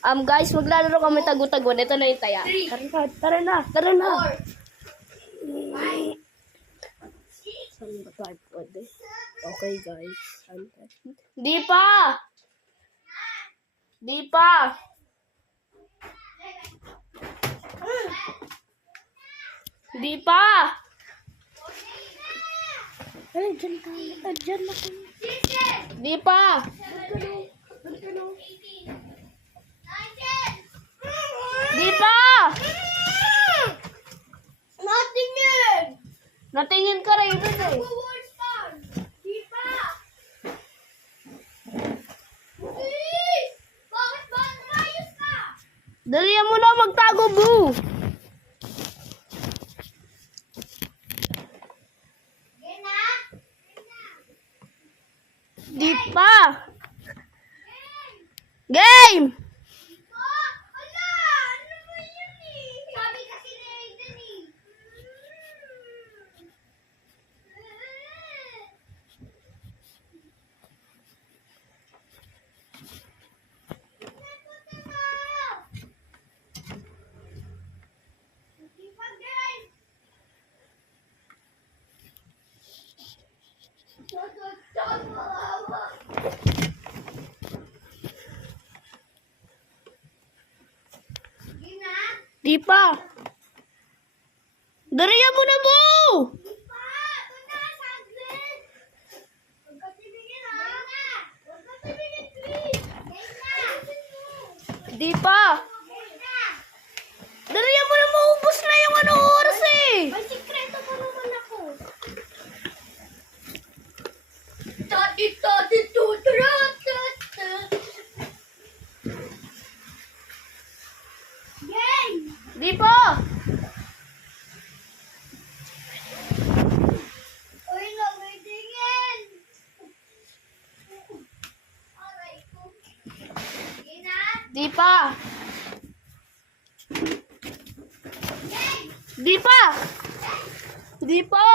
Guys, maglalaro kami tagu-taguan. Ito na yung taya. Tara na. Saan ba tayo pwede? Okay, guys. Di pa! Ay, dyan na kayo. Di pa! Natingin ka rin dun eh. Dalihan mo na magtago, boo! Di pa! Game! Di pa. Dariya mo na, Bo! Di pa. Dariya mo na, maubos na yung oras eh. May sikreto pa naman ako. Di pa. Uy, nabitingin. Di pa. Di pa.